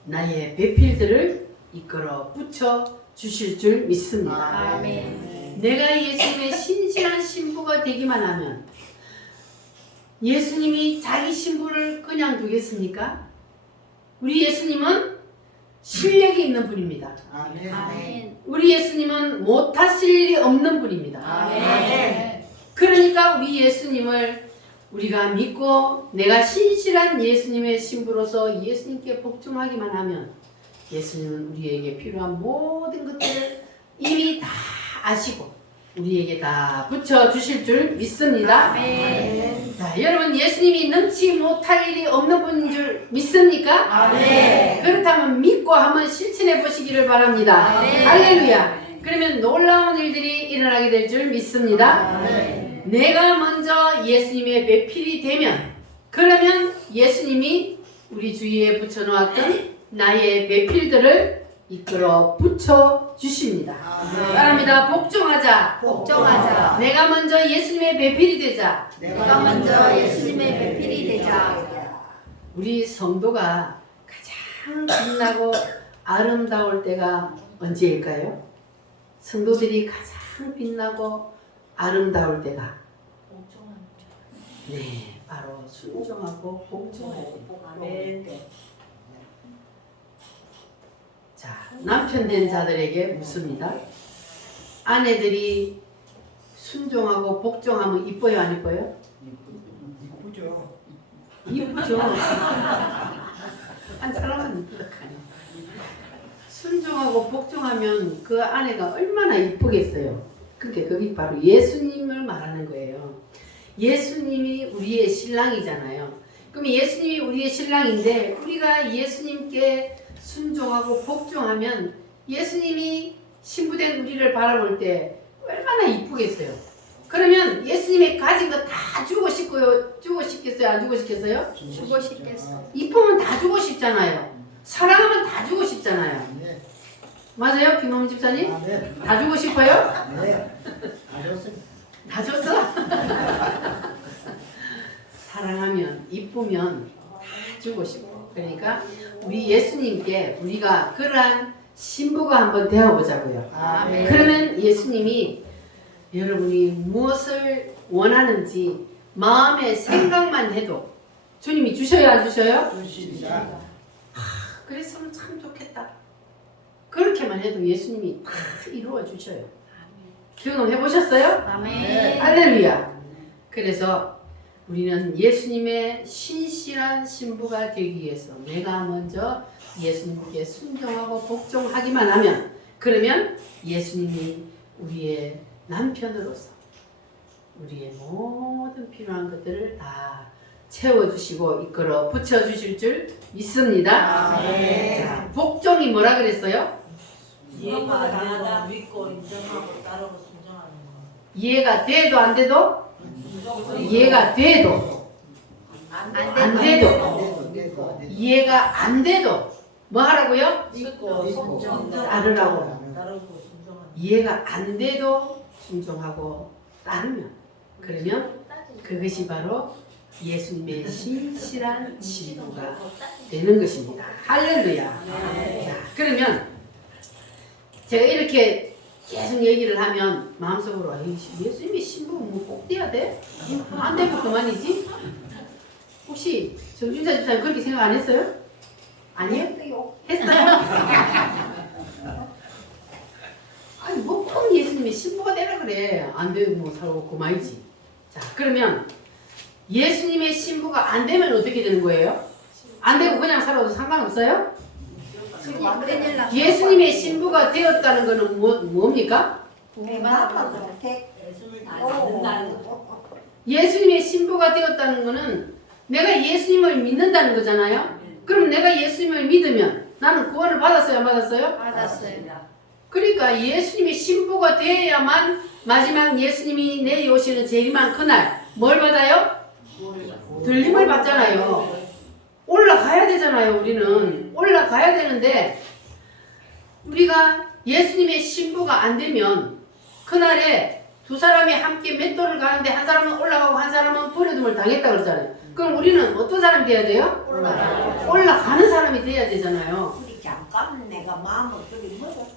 나의 배필들을 이끌어 붙여 주실 줄 믿습니다. 아멘. 내가 예수님의 신실한 신부가 되기만 하면 예수님이 자기 신부를 그냥 두겠습니까? 우리 예수님은 실력이 있는 분입니다. 아멘. 우리 예수님은 못하실 일이 없는 분입니다. 아멘. 그러니까 우리 예수님을 우리가 믿고 내가 신실한 예수님의 신부로서 예수님께 복종하기만 하면 예수님은 우리에게 필요한 모든 것들을 이미 다 아시고 우리에게 다 붙여주실 줄 믿습니다. 아멘. 자, 여러분 예수님이 넘치 못할 일이 없는 분인 줄 믿습니까? 아멘. 그렇다면 믿고 한번 실천해 보시기를 바랍니다. 아멘. 할렐루야. 그러면 놀라운 일들이 일어나게 될 줄 믿습니다. 아멘. 내가 먼저 예수님의 배필이 되면, 그러면 예수님이 우리 주위에 붙여놓았던 나의 배필들을 이끌어 붙여 주십니다. 바랍니다. 복종하자. 복종하자. 내가 먼저 예수님의 배필이 되자. 내가 먼저 예수님의 배필이 되자. 우리 성도가 가장 빛나고 아름다울 때가 언제일까요? 성도들이 가장 빛나고 아름다울 때가 네, 바로 순종하고 복종할 때. 자, 남편 된 자들에게 묻습니다. 아내들이 순종하고 복종하면 이뻐요, 안 이뻐요? 이쁘죠. 이쁘죠. 한 사람은 이쁘다카니. 순종하고 복종하면 그 아내가 얼마나 이쁘겠어요. 그게 거기 바로 예수님을 말하는 거예요. 예수님이 우리의 신랑이잖아요. 그럼 예수님이 우리의 신랑인데 우리가 예수님께 순종하고 복종하면 예수님이 신부된 우리를 바라볼 때 얼마나 이쁘겠어요. 그러면 예수님이 가진 거 다 주고 싶고요. 주고 싶겠어요? 안 주고 싶겠어요? 주고 싶겠어. 이쁘면 다 주고 싶잖아요. 사랑하면 다 주고 싶잖아요. 네. 맞아요? 김홍 집사님? 네. 다 주고 싶어요? 네. 아셨습니다. 다 줬어? 사랑하면 이쁘면 다 주고 싶어. 그러니까 우리 예수님께 우리가 그러한 신부가 한번 되어보자고요. 아멘. 그러면 예수님이 여러분이 무엇을 원하는지 마음의 생각만 해도 주님이 주셔요, 안 주셔요? 주시자. 그랬으면 참 좋겠다. 그렇게만 해도 예수님이 다 이루어 주셔요. 경험해 보셨어요? 아멘. 할렐루야. 그래서 우리는 예수님의 신실한 신부가 되기 위해서 내가 먼저 예수님께 순종하고 복종하기만 하면, 그러면 예수님이 우리의 남편으로서 우리의 모든 필요한 것들을 다 채워주시고 이끌어 붙여주실 줄 믿습니다. 아멘. 자, 복종이 뭐라 그랬어요? 이해가 안 되다 믿고 인정하고 따르고 순종하는 거. 이해가 돼도 안 돼도? 이해가 돼도 안 돼도 이해가 안 돼도 뭐 하라고요? 믿고 순종 따르라고. 따르고 순종하는 이해가 안 돼도 순종하고 따르면, 그러면 그것이 바로 예수님의 신실한 신부가 되는 것입니다. 할렐루야. 자, 그러면 제가 이렇게 계속 얘기를 하면 마음속으로 예수님의 신부는 뭐 꼭 돼야 돼? 안 되면 그만이지? 혹시 정준자 집사님 그렇게 생각 안 했어요? 아니에요? 했어요? 아니 뭐 꼭 예수님이 신부가 되라 그래. 안 되면 뭐 살고 그만이지. 자, 그러면 예수님의 신부가 안 되면 어떻게 되는 거예요? 안 되고 그냥 살아도 상관없어요? 예수님의 신부가 되었다는 것은 뭡니까? 예수님의 신부가 되었다는 것은 내가 예수님을 믿는다는 거잖아요. 그럼 내가 예수님을 믿으면 나는 구원을 받았어요, 안 받았어요? 받았어요. 그러니까 예수님의 신부가 되어야만 마지막 예수님이 내오시는 재림한 그날 뭘 받아요? 들림을 받잖아요. 올라가야 되잖아요. 우리는 올라가 올라가야 되는데 우리가 예수님의 신부가 안 되면 그날에 두 사람이 함께 맷돌을 가는데 한 사람은 올라가고 한 사람은 버려둠을 당했다 그러잖아요. 그럼 우리는 어떤 사람이 돼야 돼요? 올라가는 사람이 돼야 되잖아요. 우리 잠깐 내가 마음을 그리 먹었어요.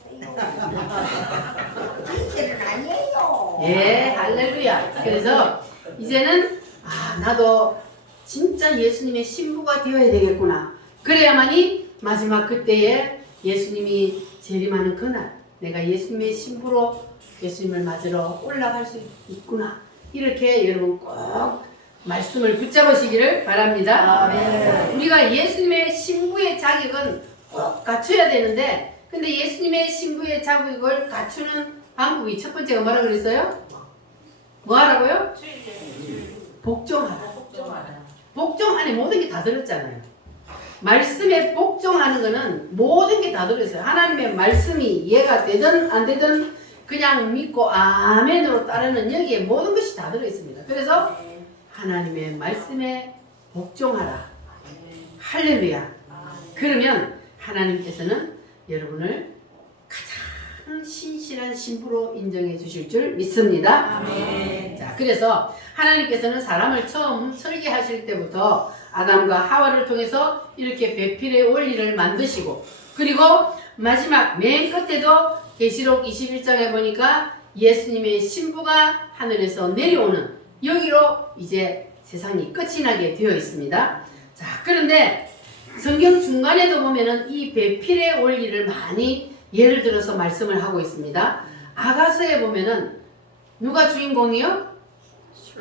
이제는 아니에요. 예, 할렐루야. 그래서 이제는 나도 진짜 예수님의 신부가 되어야 되겠구나. 그래야만이 마지막 그때에 예수님이 재림하는 그날 내가 예수님의 신부로 예수님을 맞으러 올라갈 수 있구나. 이렇게 여러분 꼭 말씀을 붙잡으시기를 바랍니다. 아멘. 우리가 예수님의 신부의 자격은 꼭 갖춰야 되는데 근데 예수님의 신부의 자격을 갖추는 방법이 첫 번째가 뭐라 그랬어요? 뭐 하라고요? 복종하라. 복종 안에 모든 게 다 들었잖아요. 말씀에 복종하는 거는 모든 게 다 들어있어요. 하나님의 말씀이 이해가 되든 안 되든 그냥 믿고 아멘으로 따르는 여기에 모든 것이 다 들어있습니다. 그래서 하나님의 말씀에 복종하라. 할렐루야. 그러면 하나님께서는 여러분을 가장 신실한 신부로 인정해 주실 줄 믿습니다. 자, 그래서 하나님께서는 사람을 처음 설계하실 때부터 아담과 하와를 통해서 이렇게 배필의 원리를 만드시고 그리고 마지막 맨 끝에도 계시록 21장에 보니까 예수님의 신부가 하늘에서 내려오는 여기로 이제 세상이 끝이 나게 되어 있습니다. 자, 그런데 성경 중간에도 보면은 이 배필의 원리를 많이 예를 들어서 말씀을 하고 있습니다. 아가서에 보면은 누가 주인공이요?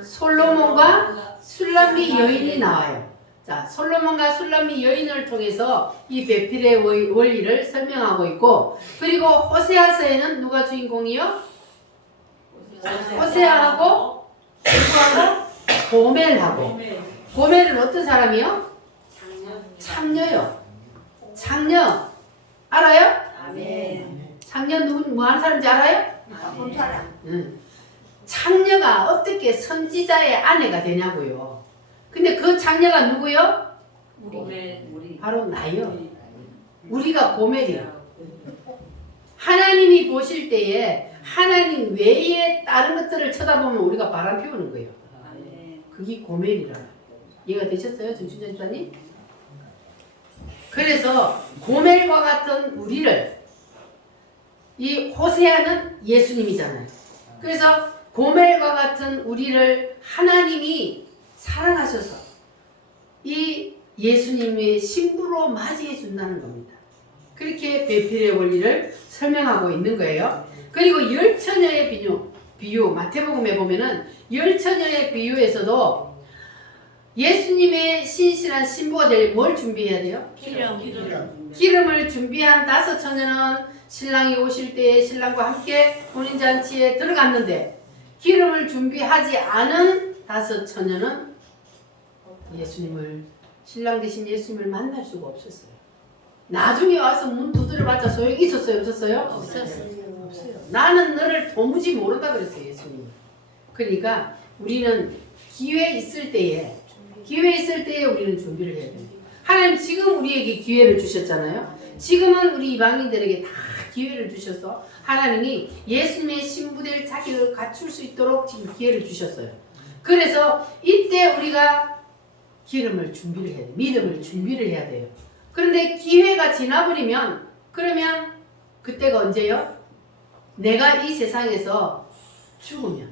솔로몬과 술람미 여인이 나와요. 자, 솔로몬과 술람미 여인을 통해서 이 배필의 원리를 설명하고 있고 그리고 호세아서에는 누가 주인공이요? 호세아하고 누구하고? 고멜하고. 고멜은 어떤 사람이요? 창녀요. 창녀 알아요? 창녀 누군 뭐 하는 사람인지 알아요? 나쁜 사람. 창녀가 어떻게 선지자의 아내가 되냐고요. 근데 그 창녀가 누구요? 바로 나요. 우리가 고멜이요. 하나님이 보실 때에 하나님 외에 다른 것들을 쳐다보면 우리가 바람 피우는 거예요. 그게 고멜이라. 이해가 되셨어요? 정춘자 집사님? 그래서 고멜과 같은 우리를 이 호세아는 예수님이잖아요. 그래서 고멜과 같은 우리를 하나님이 사랑하셔서 이 예수님의 신부로 맞이해 준다는 겁니다. 그렇게 배필의 원리를 설명하고 있는 거예요. 그리고 열 처녀의 비유 마태복음에 보면은 열 처녀의 비유에서도 예수님의 신실한 신부가 될 뭘 준비해야 돼요? 기름을 준비한 5 처녀는 신랑이 오실 때에 신랑과 함께 혼인잔치에 들어갔는데 기름을 준비하지 않은 5 처녀는 예수님을 신랑 대신 예수님을 만날 수가 없었어요. 나중에 와서 문 두드려봤자 소용이 있었어요? 없었어요? 없어요. 나는 너를 도무지 모른다 그랬어요, 예수님이. 그러니까 우리는 기회 있을 때에 우리는 준비를 해야 돼요. 하나님 지금 우리에게 기회를 주셨잖아요. 지금은 우리 이방인들에게 다 기회를 주셔서 하나님이 예수님의 신부될 자격을 갖출 수 있도록 지금 기회를 주셨어요. 그래서 이때 우리가 기름을 준비를 해야 돼요. 믿음을 준비를 해야 돼요. 그런데 기회가 지나버리면 그러면 그때가 언제요? 내가 이 세상에서 죽으면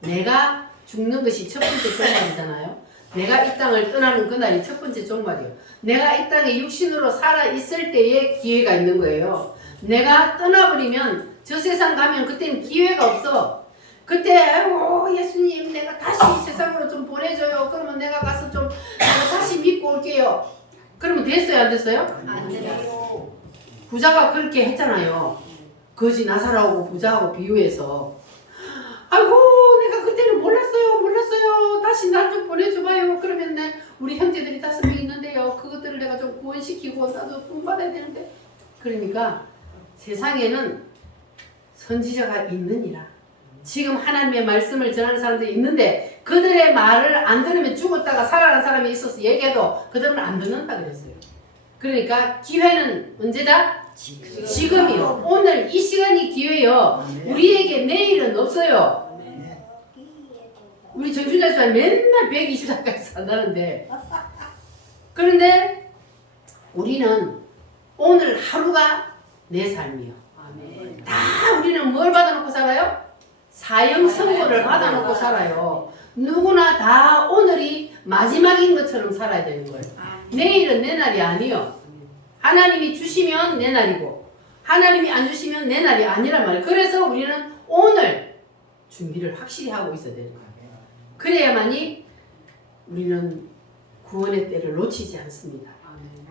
내가 죽는 것이 첫 번째 종말이잖아요. 내가 이 땅을 떠나는 그날이 첫 번째 종말이에요. 내가 이 땅에 육신으로 살아있을 때에 기회가 있는 거예요. 내가 떠나버리면 저 세상 가면 그때는 기회가 없어. 그때 아이고 예수님 내가 다시 세상으로 좀 보내줘요. 그러면 내가 가서 좀 내가 다시 믿고 올게요. 그러면 됐어요 안 됐어요? 안 돼요. 부자가 그렇게 했잖아요. 거지 나사로하고 부자하고 비유해서 아이고 내가 그때는 몰랐어요. 다시 날 좀 보내줘봐요. 그러면 우리 형제들이 5명 있는데요. 그것들을 내가 좀 구원시키고 나도 구원받아야 되는데. 그러니까 세상에는 선지자가 있느니라. 지금 하나님의 말씀을 전하는 사람들이 있는데 그들의 말을 안 들으면 죽었다가 살아난 사람이 있어서 얘기해도 그들은 안 듣는다 그랬어요. 그러니까 기회는 언제다? 지금이요. 오늘 이 시간이 기회요. 우리에게 내일은 없어요. 우리 정준자수가 맨날 120살까지 산다는데, 그런데 우리는 오늘 하루가 내 삶이요. 다 우리는 뭘 받아놓고 살아요? 사형 선고를 받아놓고 살아요. 누구나 다 오늘이 마지막인 것처럼 살아야 되는 거예요. 내일은 내 날이 아니요. 하나님이 주시면 내 날이고 하나님이 안 주시면 내 날이 아니란 말이에요. 그래서 우리는 오늘 준비를 확실히 하고 있어야 되는 거예요. 그래야만이 우리는 구원의 때를 놓치지 않습니다.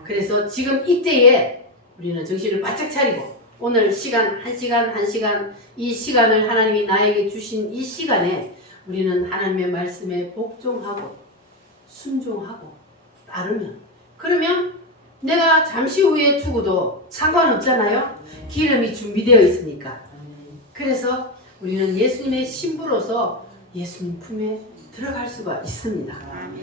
그래서 지금 이때에 우리는 정신을 바짝 차리고 오늘 시간 한 시간 이 시간을 하나님이 나에게 주신 이 시간에 우리는 하나님의 말씀에 복종하고 순종하고 따르면, 그러면 내가 잠시 후에 죽어도 상관없잖아요. 기름이 준비되어 있으니까. 그래서 우리는 예수님의 신부로서 예수님 품에 들어갈 수가 있습니다.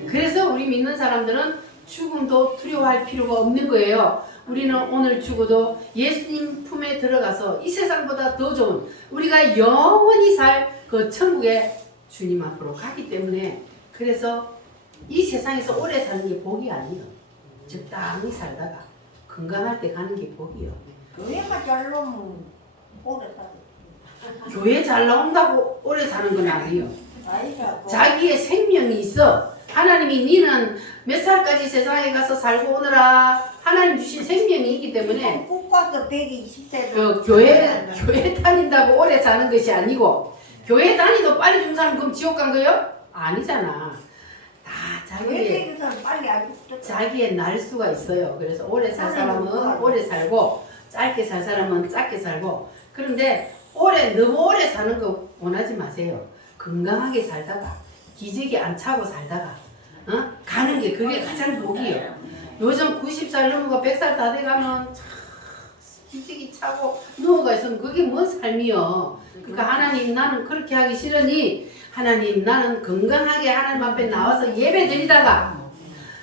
그래서 우리 믿는 사람들은 죽음도 두려워할 필요가 없는 거예요. 우리는 오늘 죽어도 예수님 품에 들어가서 이 세상보다 더 좋은 우리가 영원히 살 그 천국에 주님 앞으로 가기 때문에, 그래서 이 세상에서 오래 사는 게 복이 아니에요. 적당히 살다가 건강할 때 가는 게 복이요. 교회가 잘 놓으면 오래 살아. 교회 잘 나온다고 오래 사는 건 아니에요. 아이가 자기의 생명이 있어. 하나님이 니는 몇 살까지 세상에 가서 살고 오느라 하나님 주신 생명이 있기 때문에 국가도 120세도 그 교회 다닌다고 오래 사는 것이 아니고, 교회 다니도 빨리 죽는 사람 그럼 지옥 간 거요? 아니잖아. 다 교회 다니서 빨리 안 죽죠. 자기의 날수가 있어요. 그래서 오래 살 사람은 오래 살고 짧게 살 사람은 짧게 살고. 그런데 너무 오래 사는 거 원하지 마세요. 건강하게 살다가 기저귀 안 차고 살다가 가는 게 그게 가장 복이에요. 요즘 90살 넘어가 100살 다 돼가면 참 기저귀 차고 누워가 있으면 그게 뭔 삶이요. 그러니까 하나님, 나는 그렇게 하기 싫으니 하나님, 나는 건강하게 하나님 앞에 나와서 예배 드리다가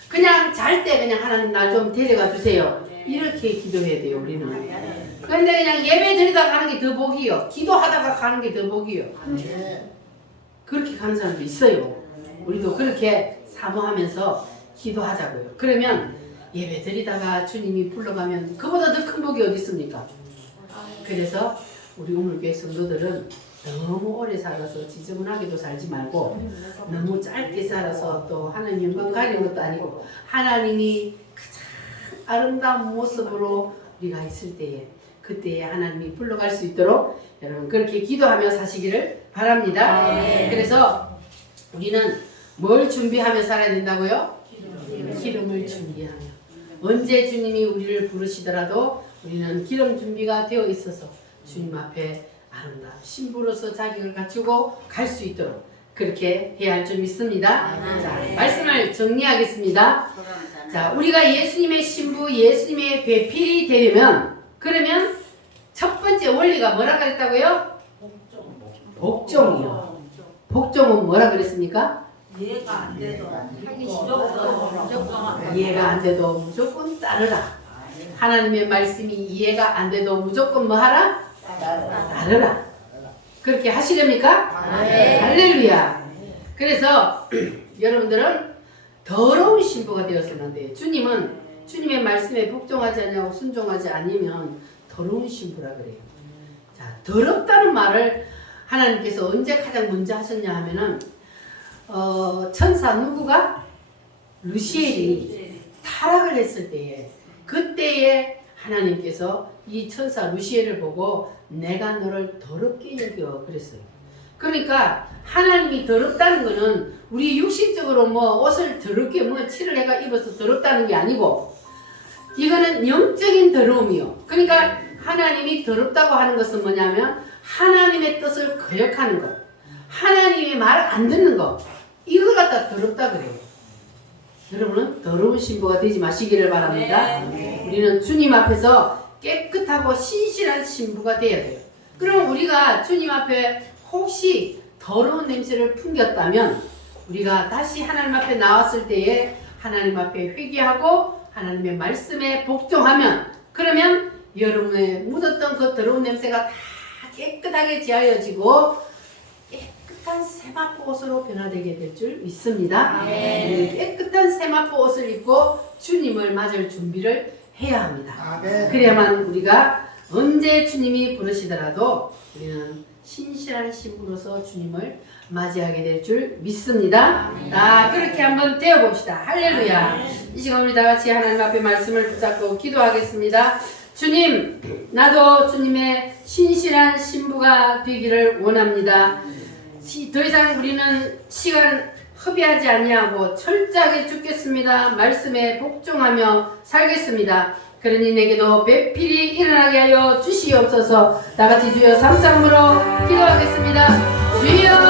그냥 잘 때 그냥 하나님 날 좀 데려가 주세요. 이렇게 기도해야 돼요, 우리는. 그런데 그냥 예배 드리다가 가는 게 더 복이요. 기도하다가 가는 게 더 복이요. 그렇게 가는 사람도 있어요. 우리도 그렇게 사모하면서 기도하자고요. 그러면 예배 드리다가 주님이 불러가면 그보다 더 큰 복이 어디 있습니까? 그래서 우리 우물교회 성도들은 너무 오래 살아서 지저분하게도 살지 말고 너무 짧게 살아서 또 하나님 영광 가리는 것도 아니고 하나님이 가장 아름다운 모습으로 우리가 있을 때에 그때에 하나님이 불러갈 수 있도록 여러분 그렇게 기도하며 사시기를 바랍니다. 그래서 우리는 뭘 준비하며 살아야 된다고요? 기름을 준비하며. 언제 주님이 우리를 부르시더라도 우리는 기름 준비가 되어 있어서 주님 앞에 아름다운 신부로서 자격을 갖추고 갈 수 있도록 그렇게 해야 할 줄 믿습니다. 자, 말씀을 정리하겠습니다. 자, 우리가 예수님의 신부, 예수님의 배필이 되려면, 그러면 첫 번째 원리가 뭐라 그랬다고요? 복종이요. 복종은 뭐라 그랬습니까? 이해가 안 돼도 이해가 안 돼도 무조건 따르라. 하나님의 말씀이 이해가 안 돼도 무조건 뭐 하라? 따르라. 그렇게 하시렵니까? 할렐루야. 그래서 여러분들은 더러운 신부가 되었으면 안 돼요. 주님은 주님의 말씀에 복종하지 않냐고 순종하지 않으면 더러운 신부라 그래요. 자, 더럽다는 말을 하나님께서 언제 가장 먼저 하셨냐 하면은 천사 누구가? 루시엘이 타락을 했을 때에, 그때에 하나님께서 이 천사 루시엘을 보고 내가 너를 더럽게 여겨 그랬어요. 그러니까 하나님이 더럽다는 거는 우리 육신적으로 뭐 옷을 더럽게 뭐 칠을 해가 입어서 더럽다는 게 아니고, 이거는 영적인 더러움이요. 그러니까 하나님이 더럽다고 하는 것은 뭐냐면 하나님의 뜻을 거역하는 것, 하나님의 말을 안 듣는 것, 이걸 갖다 더럽다 그래요. 여러분은 더러운 신부가 되지 마시기를 바랍니다. 우리는 주님 앞에서 깨끗하고 신실한 신부가 되어야 돼요. 그럼 우리가 주님 앞에 혹시 더러운 냄새를 풍겼다면 우리가 다시 하나님 앞에 나왔을 때에 하나님 앞에 회개하고 하나님의 말씀에 복종하면 그러면 여러분의 묻었던 그 더러운 냄새가 다 깨끗하게 지하여지고 깨끗한 세마포 옷으로 변화되게 될 줄 믿습니다. 깨끗한 세마포 옷을 입고 주님을 맞을 준비를 해야 합니다. 아멘. 그래야만 우리가 언제 주님이 부르시더라도 우리는 신실한 신부로서 주님을 맞이하게 될 줄 믿습니다. 그렇게 한번 되어봅시다. 할렐루야. 이 시간 우리 다 같이 하나님 앞에 말씀을 붙잡고 기도하겠습니다. 주님, 나도 주님의 신실한 신부가 되기를 원합니다. 더 이상 우리는 시간 허비하지 아니하고 철저하게 죽겠습니다. 말씀에 복종하며 살겠습니다. 그러니 내게도 배필이 일어나게 하여 주시옵소서. 다같이 주여 삼삼으로 기도하겠습니다. 주여